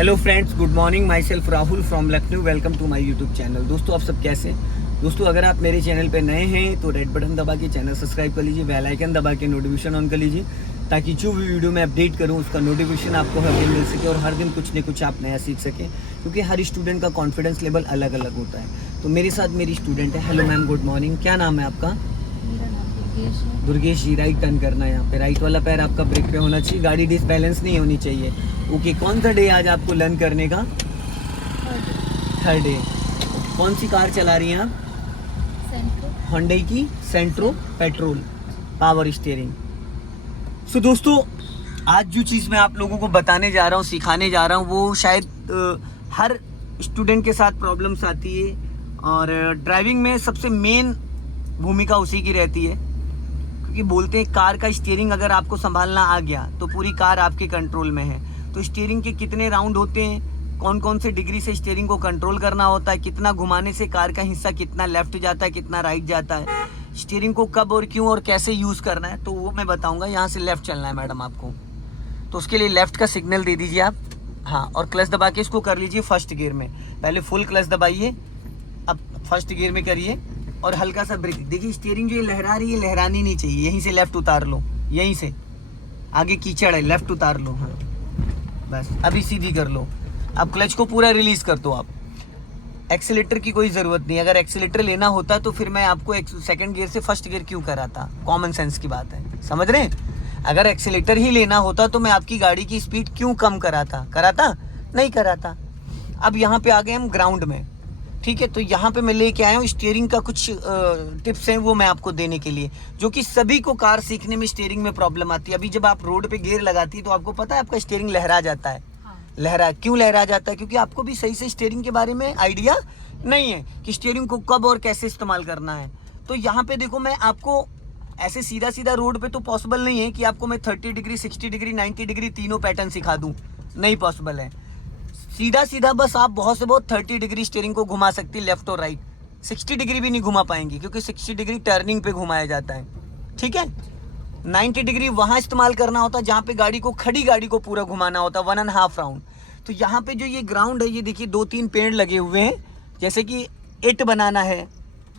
Hello friends, good morning. Myself Rahul from Lucknow. Welcome to my YouTube channel. दोस्तों, आप सब कैसे हैं? दोस्तों, अगर आप मेरे चैनल पे नए हैं तो रेड बटन दबा के चैनल सब्सक्राइब कर लीजिए, बेल आइकन दबा के नोटिफिकेशन ऑन कर लीजिए, ताकि जो भी वीडियो मैं अपडेट करूं उसका नोटिफिकेशन आपको हर दिन मिल सके और हर दिन कुछ न कुछ आप नया सीख सकें, क्योंकि हर स्टूडेंट का कॉन्फिडेंस लेवल अलग अलग होता है। तो मेरे साथ मेरी स्टूडेंट है। Hello ma'am, good morning. क्या नाम है आपका? मेरा नाम दुर्गेश है। दुर्गेश जी, राइट टर्न करना है यहाँ पे। राइट वाला पैर आपका ब्रेक पे होना चाहिए, गाड़ी डिसबैलेंस नहीं होनी चाहिए। ओके, कौन सा डे आज आपको लर्न करने का? Third day. कौन सी कार चला रही हैं आप? सेंट्रो। Hyundai की सेंट्रो पेट्रोल पावर स्टीयरिंग। सो दोस्तों, आज जो चीज़ मैं आप लोगों को बताने जा रहा हूँ, सिखाने जा रहा हूँ, वो शायद हर स्टूडेंट के साथ प्रॉब्लम्स आती है। और ड्राइविंग में सबसे मेन भूमिका उसी की रहती है, क्योंकि बोलते हैं कार का स्टीयरिंग अगर आपको संभालना आ गया तो पूरी कार आपके कंट्रोल में है। तो स्टीयरिंग के कितने राउंड होते हैं, कौन कौन से डिग्री से स्टीयरिंग को कंट्रोल करना होता है, कितना घुमाने से कार का हिस्सा कितना लेफ्ट जाता है, कितना राइट जाता है, स्टीयरिंग को कब और क्यों और कैसे यूज़ करना है, तो वो मैं बताऊंगा। यहाँ से लेफ्ट चलना है मैडम आपको, तो उसके लिए लेफ्ट का सिग्नल दे दीजिए आप। हाँ, और क्लच दबा के इसको कर लीजिए फर्स्ट गियर में। पहले फुल क्लच दबाइए, अब फर्स्ट गियर में करिए और हल्का सा ब्रेक। देखिए स्टीयरिंग जो ये लहरा रही है, लहरानी नहीं चाहिए। यहीं से लेफ्ट उतार लो, यहीं से आगे कीचड़ है, लेफ्ट उतार लो। हाँ बस, अभी सीधी कर लो। अब क्लच को पूरा रिलीज कर दो आप। एक्सीलेटर की कोई ज़रूरत नहीं। अगर एक्सीलेटर लेना होता तो फिर मैं आपको सेकंड गियर से फर्स्ट गियर क्यों कराता? कॉमन सेंस की बात है, समझ रहे हैं? अगर एक्सीलेटर ही लेना होता तो मैं आपकी गाड़ी की स्पीड क्यों कम कराता? नहीं कराता। अब यहाँ पे आ गए हम ग्राउंड में, ठीक है। तो यहाँ पे मैं लेके आया हूँ स्टीयरिंग का कुछ टिप्स हैं, वो मैं आपको देने के लिए, जो कि सभी को कार सीखने में स्टीयरिंग में प्रॉब्लम आती है। अभी जब आप रोड पे गियर लगाती है तो आपको पता है आपका स्टीयरिंग लहरा जाता है। क्यों लहरा जाता है? क्योंकि आपको भी सही से स्टीयरिंग के बारे में आइडिया नहीं है कि स्टीयरिंग को कब और कैसे इस्तेमाल करना है। तो यहाँ पे देखो, मैं आपको ऐसे सीधा सीधा रोड पे तो पॉसिबल नहीं है कि आपको मैं 30 डिग्री, 60 डिग्री, 90 डिग्री तीनों पैटर्न सिखा दूँ, नहीं पॉसिबल है। सीधा सीधा बस आप बहुत से बहुत 30 डिग्री स्टीयरिंग को घुमा सकती है, लेफ्ट और राइट। 60 डिग्री भी नहीं घुमा पाएंगी, क्योंकि 60 डिग्री टर्निंग पे घुमाया जाता है, ठीक है। 90 डिग्री वहाँ इस्तेमाल करना होता है जहाँ पे खड़ी गाड़ी को पूरा घुमाना होता है, 1.5 राउंड। तो यहाँ पे जो ये ग्राउंड है, ये देखिए 2-3 पेड़ लगे हुए हैं, जैसे कि इट बनाना है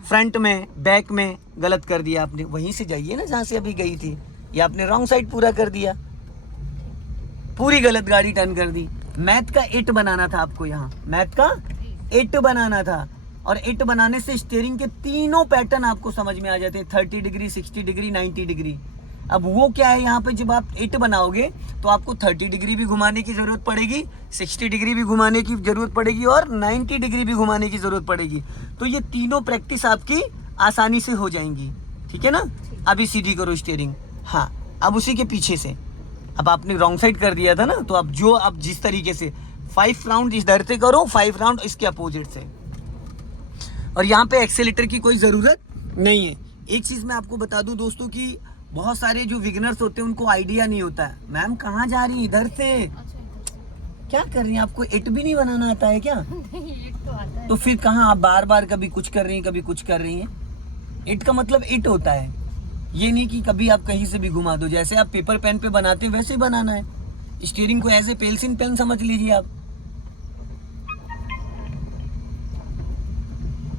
फ्रंट में, बैक में। गलत कर दिया आपने, वहीं से जाइए ना जहाँ से अभी गई थी। ये आपने रॉन्ग साइड पूरा कर दिया, पूरी गलत गाड़ी टर्न कर दी। मैथ का इट बनाना था आपको, यहाँ मैथ का इट बनाना था। और इट बनाने से स्टीयरिंग के तीनों पैटर्न आपको समझ में आ जाते हैं, 30 डिग्री, 60 डिग्री, 90 डिग्री। अब वो क्या है, यहाँ पे जब आप इट बनाओगे तो आपको 30 डिग्री भी घुमाने की ज़रूरत पड़ेगी, 60 डिग्री भी घुमाने की ज़रूरत पड़ेगी और 90 डिग्री भी घुमाने की ज़रूरत पड़ेगी। तो ये तीनों प्रैक्टिस आपकी आसानी से हो जाएंगी, ठीक है ना। अभी सीधी करो स्टीयरिंग। हाँ, अब उसी के पीछे से, अब आपने रॉन्ग साइड कर दिया था ना, तो अब जिस तरीके से 5 राउंड इधर से करो, 5 राउंड इसके अपोजिट से। और यहाँ पे एक्सेलेटर की कोई ज़रूरत नहीं है। एक चीज़ मैं आपको बता दूं दोस्तों, कि बहुत सारे जो बिगिनर्स होते हैं उनको आइडिया नहीं होता है। मैम कहाँ जा रही है? इधर से। क्या कर रही हैं? आपको इट भी नहीं बनाना आता है क्या? इट तो आता है। तो फिर कहाँ आप बार बार कभी कुछ कर रही हैं, कभी कुछ कर रही हैं? इट का मतलब इट होता है, ये नहीं कि कभी आप कहीं से भी घुमा दो। जैसे आप पेपर पेन पे बनाते हो वैसे ही बनाना है। स्टीयरिंग को एज ए पेंसिल पेन समझ लीजिए आप।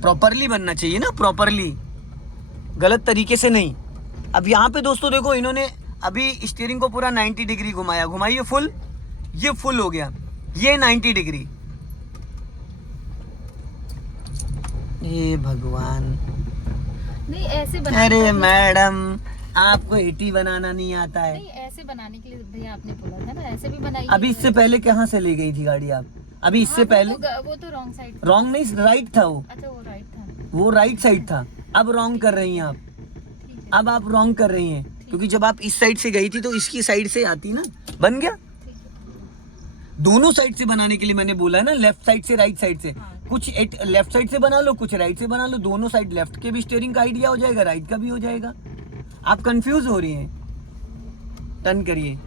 प्रॉपरली बनना चाहिए ना, प्रॉपरली, गलत तरीके से नहीं। अब यहाँ पे दोस्तों देखो, इन्होंने अभी स्टीयरिंग को पूरा 90 डिग्री घुमाया, घुमाइए फुल, ये फुल हो गया, ये 90 डिग्री। ये भगवान, नहीं ऐसे बनाने अरे के लिए- मैडम, आपको इटी बनाना नहीं आता है। नहीं, ऐसे बनाने के लिए भैया आपने बोला था ना, ऐसे भी बनाइए। अभी इससे पहले कहाँ से ले गई थी गाड़ी आप? अभी इससे हाँ, पहले वो तो रॉन्ग साइड। रॉन्ग नहीं, राइट था वो। अच्छा, वो राइट था। वो राइट साइड था। अब रॉन्ग कर रही हैं आप। ठीक है, अब आप रॉन्ग कर रही हैं, क्योंकि जब आप इस साइड से गई थी तो इसकी साइड से आती ना, बन गया। ठीक है। दोनों साइड से बनाने के लिए मैंने बोला है ना, लेफ्ट साइड से राइट साइड से। हाँ। कुछ लेफ्ट साइड से बना लो, कुछ राइट से बना लो, दोनों साइड लेफ्ट के भी स्टीयरिंग का आइडिया हो जाएगा, राइट का भी हो जाएगा। आप कंफ्यूज हो रही हैं। टर्न करिए।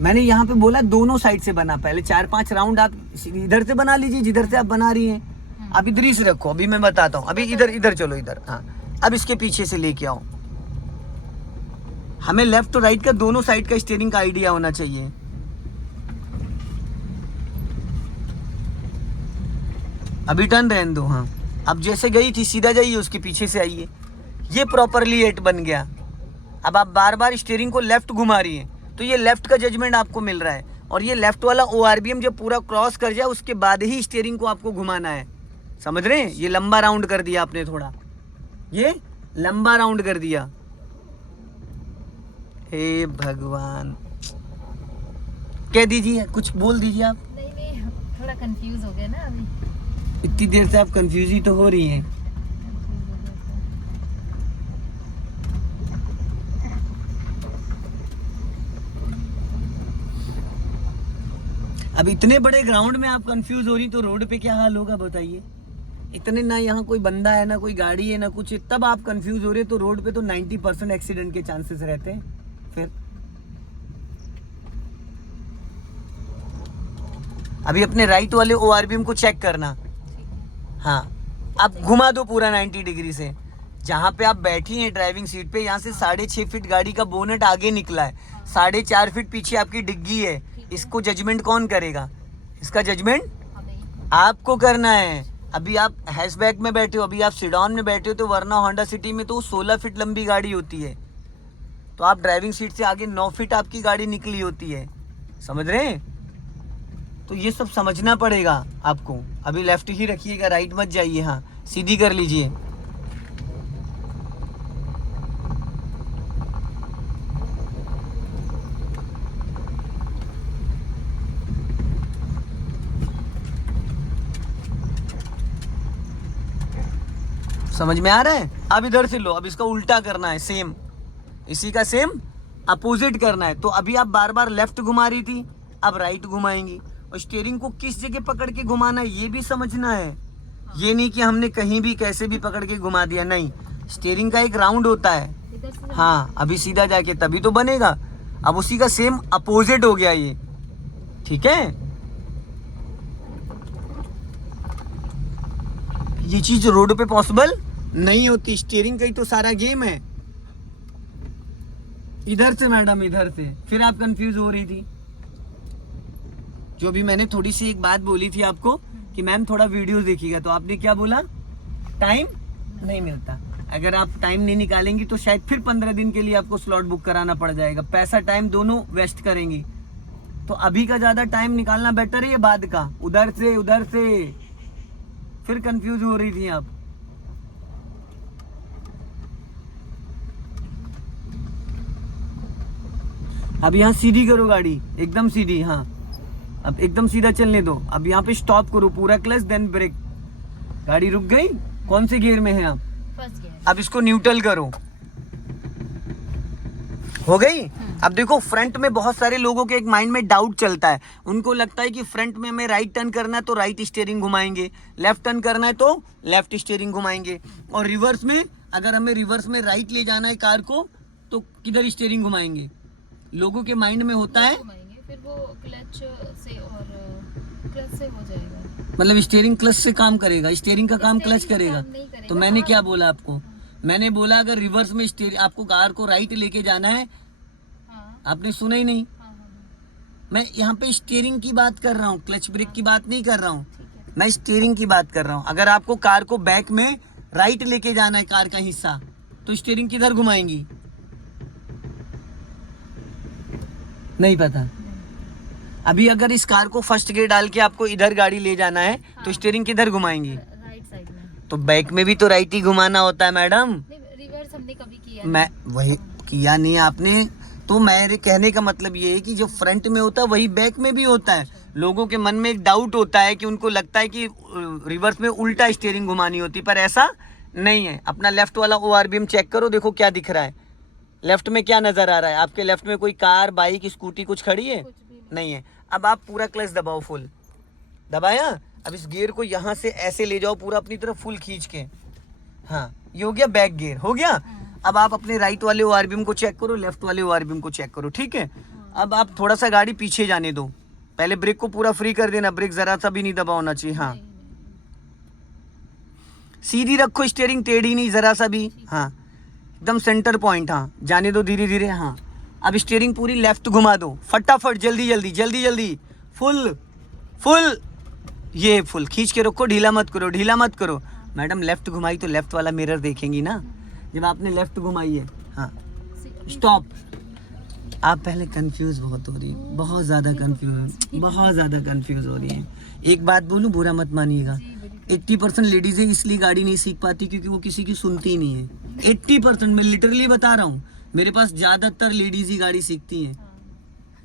मैंने यहाँ पे बोला दोनों साइड से बना। पहले 4-5 राउंड आप इधर से बना लीजिए, जिधर से आप बना रही हैं। अब इधर ही से रखो, अभी मैं बताता हूँ। अभी इधर चलो, इधर। हाँ, अब इसके पीछे से लेके आओ। हमें लेफ्ट और राइट का दोनों साइड का स्टीयरिंग का आइडिया होना चाहिए। अभी टर्न रहने दो। हाँ, अब जैसे गई थी सीधा जाइए, उसके पीछे से आइए। ये प्रॉपरली 8 बन गया। अब आप बार बार स्टीयरिंग को लेफ्ट घुमा रही हैं तो ये लेफ्ट का जजमेंट आपको मिल रहा है। और ये लेफ्ट वाला ORBM जब पूरा क्रॉस कर जाए उसके बाद ही स्टीयरिंग को आपको घुमाना है। समझ रहे हैं? ये लंबा राउंड कर दिया आपने, थोड़ा ये लंबा राउंड कर दिया। हे भगवान, कह दीजिए, कुछ बोल दीजिए आप। नहीं, थोड़ा कंफ्यूज हो गया ना अभी। इतनी देर से आप कंफ्यूज ही तो हो रही हैं। अब इतने बड़े ग्राउंड में आप कंफ्यूज हो रही तो रोड पे क्या हाल होगा बताइए। इतने ना यहाँ कोई बंदा है, ना कोई गाड़ी है, ना कुछ है, तब आप कंफ्यूज हो रहे तो रोड पे तो 90% एक्सीडेंट के चांसेस रहते हैं। फिर अभी अपने राइट वाले ORBM को चेक करना। हाँ, आप घुमा दो पूरा 90 डिग्री से। जहाँ पे आप बैठी हैं ड्राइविंग सीट पे, यहाँ से 6.5 फीट गाड़ी का बोनेट आगे निकला है, 4.5 फीट पीछे आपकी डिग्गी है। इसको जजमेंट कौन करेगा? इसका जजमेंट आपको करना है। अभी आप हैचबैक में बैठे हो, अभी आप सिडॉन में बैठे हो, तो वरना होंडा सिटी में तो 16 फीट लंबी गाड़ी होती है, तो आप ड्राइविंग सीट से आगे 9 फीट आपकी गाड़ी निकली होती है। समझ रहे हैं? तो ये सब समझना पड़ेगा आपको। अभी लेफ्ट ही रखिएगा, राइट मत जाइए। हाँ, सीधी कर लीजिए। समझ में आ रहा है? अब इधर से लो, अब इसका उल्टा करना है, सेम इसी का सेम अपोजिट करना है। तो अभी आप बार बार लेफ्ट घुमा रही थी, अब राइट घुमाएंगी। और स्टीयरिंग को किस जगह पकड़ के घुमाना है ये भी समझना है। ये नहीं कि हमने कहीं भी कैसे भी पकड़ के घुमा दिया, नहीं। स्टीयरिंग का एक राउंड होता है। हाँ, अभी सीधा जाके तभी तो बनेगा। अब उसी का सेम अपोजिट हो गया ये, ठीक है? ये चीज रोड पे पॉसिबल नहीं होती। स्टीयरिंग का ही तो सारा गेम है। इधर से मैडम, इधर से। फिर आप कंफ्यूज हो रही थी। जो भी मैंने थोड़ी सी एक बात बोली थी आपको कि मैम थोड़ा वीडियो देखिएगा, तो आपने क्या बोला? टाइम नहीं मिलता। अगर आप टाइम नहीं निकालेंगी तो शायद फिर 15 दिन के लिए आपको स्लॉट बुक कराना पड़ जाएगा। पैसा टाइम दोनों वेस्ट करेंगी। तो अभी का ज्यादा टाइम निकालना बेटर है या बाद का? उधर से फिर कंफ्यूज हो रही थी आप। अब यहाँ सीधी करो गाड़ी, एकदम सीधी। हाँ, अब एकदम सीधा चलने दो। अब यहाँ पे स्टॉप करो, पूरा क्लच देन ब्रेक। गाड़ी रुक गई। कौन से गियर में है आप? First gear. अब इसको न्यूट्रल करो। हो गई? अब देखो, फ्रंट में बहुत सारे लोगों के एक माइंड में डाउट चलता है। उनको लगता है कि फ्रंट में हमें राइट टर्न करना है तो राइट स्टीयरिंग घुमाएंगे, लेफ्ट टर्न करना है तो लेफ्ट स्टीयरिंग घुमाएंगे, और रिवर्स में अगर हमें रिवर्स में राइट ले जाना है कार को तो किधर स्टीयरिंग घुमाएंगे। लोगों के माइंड में होता है, फिर वो क्लच से और क्लच से हो जाएगा। मतलब स्टीयरिंग क्लच से काम करेगा, स्टीयरिंग का काम क्लच करेगा। नहीं करेगा। तो मैंने क्या बोला आपको? मैंने बोला अगर रिवर्स में आपको कार को राइट लेके जाना है। आपने सुना ही नहीं। मैं यहाँ पे स्टीयरिंग की बात कर रहा हूँ, क्लच ब्रेक की बात नहीं कर रहा हूँ। मैं स्टीयरिंग की बात कर रहा हूँ। अगर आपको कार को बैक में राइट लेके जाना है, कार का हिस्सा, तो स्टीयरिंग किधर घुमाएंगी? नहीं पता। अभी अगर इस कार को फर्स्ट गियर डाल के आपको इधर गाड़ी ले जाना है तो स्टीयरिंग किधर घुमाएंगी? राइट साइड में। तो बैक में भी तो राइट ही घुमाना होता है मैडम। रिवर्स हमने कभी किया मैं वही किया नहीं आपने। तो मेरे कहने का मतलब ये है कि जो फ्रंट में होता है वही बैक में भी होता है। लोगों के मन में एक डाउट होता है कि उनको लगता है कि रिवर्स में उल्टा स्टीयरिंग घुमानी होती, पर ऐसा नहीं है। अपना लेफ्ट वाला ORBM चेक करो, देखो क्या दिख रहा है। लेफ्ट में क्या नजर आ रहा है आपके? लेफ्ट में कोई कार, बाइक, स्कूटी कुछ खड़ी है? नहीं है। अब आप पूरा क्लच दबाओ, फुल दबाया। अब इस गियर को यहाँ से ऐसे ले जाओ पूरा अपनी तरफ फुल खींच के। हाँ, ये हो गया बैक गियर, हो गया। अब आप अपने राइट वाले ORBM को चेक करो, लेफ्ट वाले ORBM को चेक करो, ठीक है? अब आप थोड़ा सा गाड़ी पीछे जाने दो। पहले ब्रेक को पूरा फ्री कर देना, ब्रेक जरा सा भी नहीं दबा होना चाहिए। हाँ, सीधी रखो स्टीयरिंग, टेढ़ी नहीं जरा सा भी। हाँ, एकदम सेंटर पॉइंट। हाँ, जाने दो धीरे धीरे। हाँ, अब स्टीयरिंग पूरी लेफ्ट घुमा दो, फटाफट, जल्दी जल्दी जल्दी जल्दी, फुल फुल ये फुल खींच के रखो, ढीला मत करो, ढीला मत करो। मैडम लेफ्ट घुमाई तो लेफ्ट वाला मिरर देखेंगी ना, जब आपने लेफ्ट घुमाई है। हाँ स्टॉप। आप पहले कंफ्यूज बहुत हो रही हैं, बहुत ज़्यादा कंफ्यूज हो रही हैं। एक बात बोलूं, बुरा मत मानिएगा, 80% लेडीज़ें इसलिए गाड़ी नहीं सीख पाती क्योंकि वो किसी की सुनती ही नहीं है। 80% मैं लिटरली बता रहा हूँ, मेरे पास ज़्यादातर लेडीज़ ही गाड़ी सीखती हैं।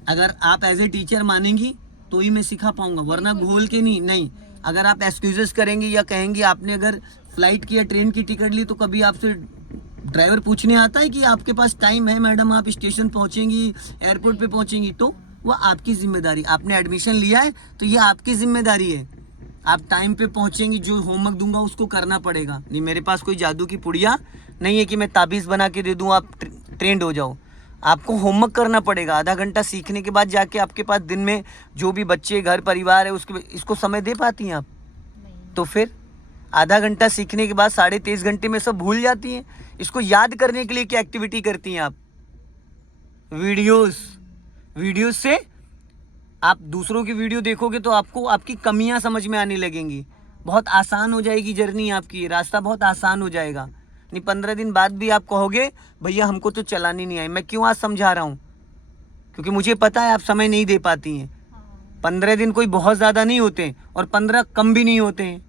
अगर आप एज ए टीचर मानेंगी तो ही मैं सिखा पाऊंगा, वरना घोल के नहीं। अगर आप एक्सक्यूजेस करेंगे या कहेंगे, आपने अगर फ्लाइट की या ट्रेन की टिकट ली तो कभी आपसे ड्राइवर पूछने आता है कि आपके पास टाइम है मैडम, आप स्टेशन पहुंचेंगी, एयरपोर्ट पे पहुंचेंगी, तो वो आपकी जिम्मेदारी। आपने एडमिशन लिया है तो ये आपकी जिम्मेदारी है, आप टाइम पे पहुंचेंगी, जो होमवर्क दूंगा उसको करना पड़ेगा। नहीं, मेरे पास कोई जादू की पुड़िया नहीं है कि मैं ताबीज़ बना के दे दूँ आप ट्रेंड हो जाओ। आपको होमवर्क करना पड़ेगा। आधा घंटा सीखने के बाद जाके आपके पास दिन में जो भी बच्चे घर परिवार है उसके इसको समय दे पाती हैं आप? तो फिर आधा घंटा सीखने के बाद 23.5 घंटे में सब भूल जाती हैं। इसको याद करने के लिए क्या एक्टिविटी करती हैं आप? वीडियोस से आप दूसरों की वीडियो देखोगे तो आपको आपकी कमियां समझ में आने लगेंगी। बहुत आसान हो जाएगी जर्नी आपकी, रास्ता बहुत आसान हो जाएगा। नहीं 15 दिन बाद भी आप कहोगे भैया हमको तो चलानी नहीं आई। मैं क्यों आज समझा रहा हूँ? क्योंकि मुझे पता है आप समय नहीं दे पाती हैं। 15 दिन कोई बहुत ज़्यादा नहीं होते और 15 कम भी नहीं होते हैं,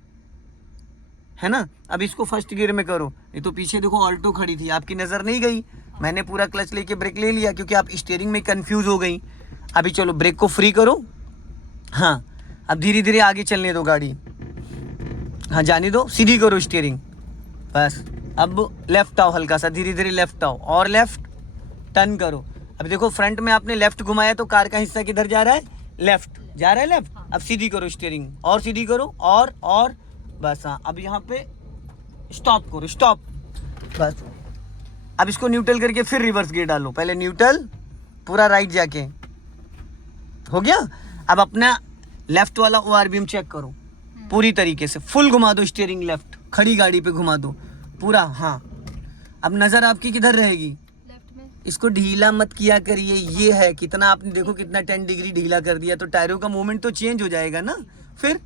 है ना। अब इसको फर्स्ट गियर में करो। ये तो पीछे देखो ऑल्टो खड़ी थी, आपकी नज़र नहीं गई, मैंने पूरा क्लच लेके ब्रेक ले लिया क्योंकि आप स्टीयरिंग में कंफ्यूज हो गई। अभी चलो ब्रेक को फ्री करो। हाँ अब धीरे धीरे आगे चलने दो गाड़ी, हाँ जाने दो, सीधी करो स्टीयरिंग बस। अब लेफ्ट आओ, हल्का सा धीरे धीरे लेफ्ट आओ और लेफ्ट टर्न करो। अब देखो फ्रंट में आपने लेफ्ट घुमाया तो कार का हिस्सा किधर जा रहा है? लेफ्ट जा रहा है, लेफ्ट। अब सीधी करो स्टीयरिंग और सीधी करो और बस। हाँ अब यहाँ पे स्टॉप करो, स्टॉप बस। अब इसको न्यूट्रल करके फिर रिवर्स गियर डालो। पहले न्यूट्रल, पूरा राइट जाके हो गया। अब अपना लेफ्ट वाला ORVM चेक करो पूरी तरीके से, फुल घुमा दो स्टीयरिंग लेफ्ट, खड़ी गाड़ी पे घुमा दो पूरा। हाँ अब नज़र आपकी किधर रहेगी? लेफ्ट में। इसको ढीला मत किया करिए। ये है कितना आपने देखो कितना 10 डिग्री ढीला कर दिया, तो टायरों का मूवमेंट तो चेंज हो जाएगा ना। फिर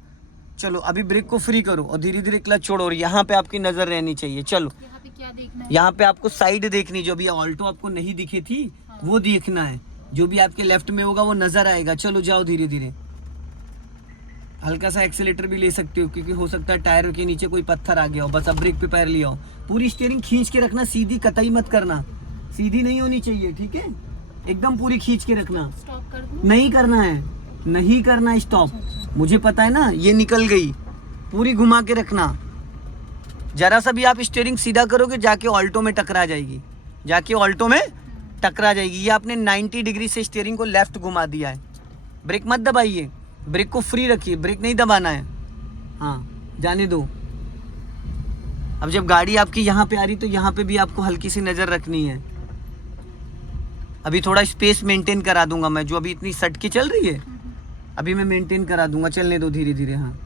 चलो अभी ब्रेक को फ्री करो और धीरे धीरे क्लच छोड़ो। और यहाँ पे आपकी नज़र रहनी चाहिए। चलो यहाँ पे क्या देखना है? यहाँ पे आपको साइड देखनी, जो भी ऑल्टो आपको नहीं दिखी थी वो देखना है। जो भी आपके लेफ्ट में होगा वो नज़र आएगा। चलो जाओ धीरे धीरे, हल्का सा एक्सीलेटर भी ले सकते हो क्योंकि हो सकता है टायर के नीचे कोई पत्थर आ गया हो। बस अब ब्रेक पे पैर लिया हो। पूरी स्टीयरिंग खींच के रखना, सीधी कतई मत करना, सीधी नहीं होनी चाहिए, ठीक है। एकदम पूरी खींच के रखना। स्टॉप कर दूं? नहीं करना है, नहीं करना स्टॉप। मुझे पता है ना, ये निकल गई, पूरी घुमा के रखना। जरा सा भी आप स्टीयरिंग सीधा करोगे जाके ऑल्टो में टकरा जाएगी, जाके ऑल्टो में टकरा जाएगी। ये आपने 90 डिग्री से स्टीयरिंग को लेफ्ट घुमा दिया है। ब्रेक मत दबाइए, ब्रेक को फ्री रखिए, ब्रेक नहीं दबाना है। हाँ जाने दो। अब जब गाड़ी आपकी यहाँ पे आ रही तो यहाँ पे भी आपको हल्की सी नज़र रखनी है। अभी थोड़ा स्पेस मेंटेन करा दूंगा मैं, जो अभी इतनी सट के चल रही है अभी मैं मेंटेन करा दूंगा। चलने दो धीरे धीरे, हाँ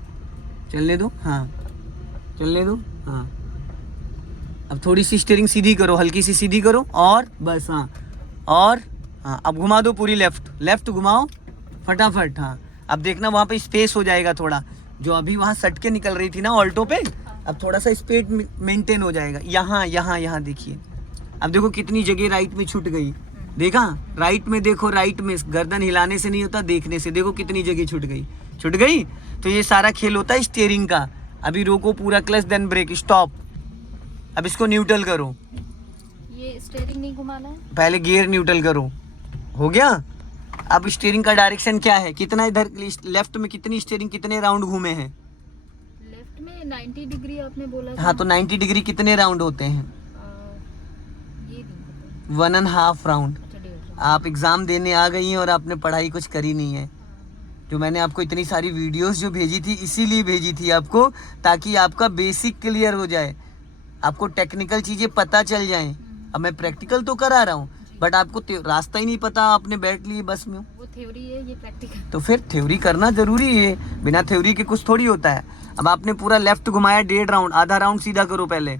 चलने दो, हाँ चलने दो। हाँ अब थोड़ी सी स्टीयरिंग सीधी करो, हल्की सी सीधी करो और बस। हाँ और हाँ अब घुमा दो पूरी लेफ्ट, लेफ्ट घुमाओ फटाफट। हाँ अब देखना वहाँ पे स्पेस हो जाएगा थोड़ा, जो अभी वहाँ सट के निकल रही थी ना ऑल्टो पे, अब थोड़ा सा स्पीड मेंटेन हो जाएगा। यहाँ देखिए, अब देखो कितनी जगह राइट में छूट गई। देखा राइट में, देखो राइट में गर्दन हिलाने से नहीं होता, देखने से। देखो कितनी जगह छूट गई। तो ये सारा खेल होता है स्टीयरिंग का। अभी रोको पूरा क्लच, देन ब्रेक, स्टॉप। अब इसको न्यूट्रल करो। ये स्टीयरिंग नहीं घुमाना है? पहले गियर न्यूट्रल करो, हो गया। अब स्टीयरिंग का डायरेक्शन क्या है? कितना इधर लेफ्ट में कितनी स्टीयरिंग कितने राउंड घूमे हैं? लेफ्ट में 90 डिग्री आपने बोला था। हाँ तो 90 डिग्री कितने राउंड होते हैं? ये नहीं पता। 1.5 राउंड। अच्छा 1.5 आप एग्ज़ाम देने आ गई हैं और आपने पढ़ाई कुछ करी नहीं है। जो मैंने आपको इतनी सारी वीडियोस जो भेजी थी, इसीलिए भेजी थी आपको, ताकि आपका बेसिक क्लियर हो जाए, आपको टेक्निकल चीज़ें पता चल जाएं। अब मैं प्रैक्टिकल तो करा रहा हूँ, बट आपको रास्ता ही नहीं पता, आपने बैठ लिए बस में। वो थ्योरी है, ये प्रैक्टिकल। तो फिर थ्योरी करना जरूरी है, बिना थ्योरी के कुछ थोड़ी होता है। अब आपने पूरा लेफ्ट घुमाया 1.5 राउंड, आधा राउंड सीधा करो पहले।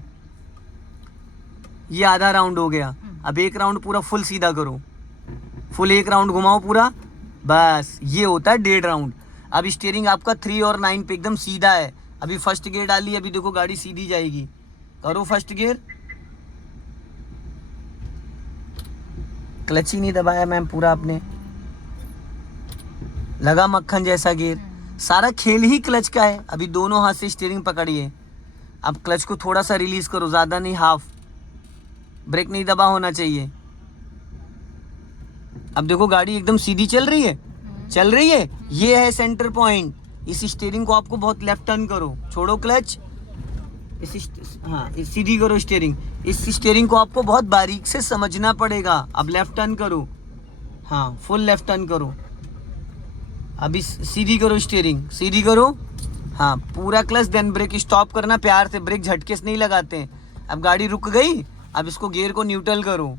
ये आधा राउंड हो गया। अब 1 राउंड पूरा फुल सीधा करो, फुल 1 राउंड घुमाओ पूरा, बस ये होता है 1.5 राउंड। अब स्टीयरिंग आपका 3 और 9 पे एकदम सीधा है। अभी फर्स्ट गियर डाली, अभी देखो गाड़ी सीधी जाएगी। करो फर्स्ट गियर, क्लच ही नहीं दबाया मैम पूरा आपने, लगा मक्खन जैसा गियर। सारा खेल ही क्लच का है। अभी दोनों हाथ से स्टीयरिंग पकड़िए, अब क्लच को थोड़ा सा रिलीज करो, ज़्यादा नहीं, हाफ। ब्रेक नहीं दबा होना चाहिए। अब देखो गाड़ी एकदम सीधी चल रही है, चल रही है। ये है सेंटर पॉइंट। इस स्टीयरिंग को आपको बहुत लेफ्ट टर्न करो, छोड़ो क्लच, सीधी करो स्टीयरिंग। इस स्टीयरिंग को आपको बहुत बारीक से समझना पड़ेगा। अब लेफ्ट टर्न करो, हाँ फुल लेफ्ट टर्न करो। अभी सीधी करो स्टीयरिंग, सीधी करो, हाँ पूरा क्लच, देन ब्रेक स्टॉप करना प्यार से, ब्रेक झटके से नहीं लगाते हैं। अब गाड़ी रुक गई, अब इसको गियर को न्यूट्रल करो,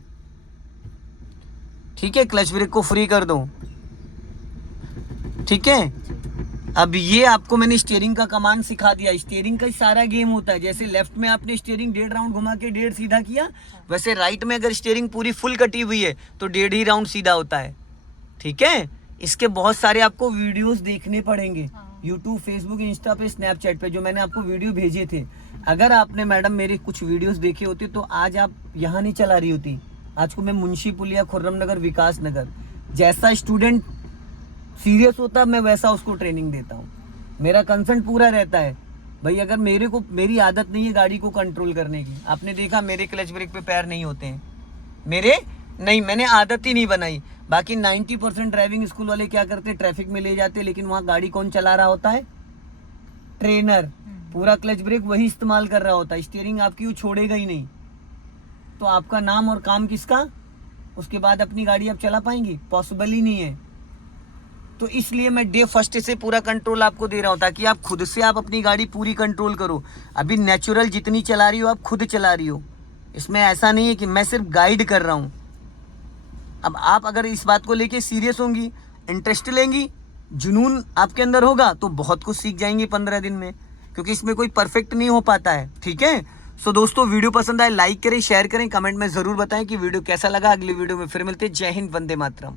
ठीक है, क्लच ब्रेक को फ्री कर दो, ठीक है। अब ये आपको मैंने स्टीयरिंग का कमांड सिखा दिया। स्टीयरिंग का ही सारा गेम होता है। जैसे लेफ्ट में आपने स्टीयरिंग 1.5 राउंड घुमा के 1.5 सीधा किया, वैसे राइट में अगर स्टीयरिंग पूरी फुल कटी हुई है तो 1.5 ही राउंड सीधा होता है, ठीक है। इसके बहुत सारे आपको वीडियोस देखने पड़ेंगे, यूट्यूब, फेसबुक, इंस्टा पे, स्नैपचैट पे, जो मैंने आपको वीडियो भेजे थे। अगर आपने मैडम मेरे कुछ वीडियोस देखे होते तो आज आप यहाँ नहीं चला रही होती। आज को मैं मुंशी पुलिया, खुर्रम नगर, विकास नगर, जैसा स्टूडेंट सीरियस होता है मैं वैसा उसको ट्रेनिंग देता हूँ। मेरा कंसर्न पूरा रहता है भाई, अगर मेरी आदत नहीं है गाड़ी को कंट्रोल करने की। आपने देखा मेरे क्लच ब्रेक पे पैर नहीं होते हैं, मैंने आदत ही नहीं बनाई। बाकी 90% ड्राइविंग स्कूल वाले क्या करते हैं, ट्रैफिक में ले जाते हैं, लेकिन वहाँ गाड़ी कौन चला रहा होता है, ट्रेनर। पूरा क्लच ब्रेक वही इस्तेमाल कर रहा होता है, स्टीयरिंग आपकी वो छोड़ेगा ही नहीं। तो आपका नाम और काम किसका, उसके बाद अपनी गाड़ी आप चला पाएंगी, पॉसिबल ही नहीं है। तो इसलिए मैं डे फर्स्ट से पूरा कंट्रोल आपको दे रहा हूँ, ताकि आप खुद से आप अपनी गाड़ी पूरी कंट्रोल करो। अभी नेचुरल जितनी चला रही हो आप खुद चला रही हो, इसमें ऐसा नहीं है कि मैं सिर्फ गाइड कर रहा हूँ। अब आप अगर इस बात को लेके सीरियस होंगी, इंटरेस्ट लेंगी, जुनून आपके अंदर होगा तो बहुत कुछ सीख जाएंगे 15 दिन में, क्योंकि इसमें कोई परफेक्ट नहीं हो पाता है, ठीक है। सो दोस्तों, वीडियो पसंद आए लाइक करें, शेयर करें, कमेंट में ज़रूर बताएं कि वीडियो कैसा लगा। अगली वीडियो में फिर मिलते हैं। जय हिंद, वंदे मातरम।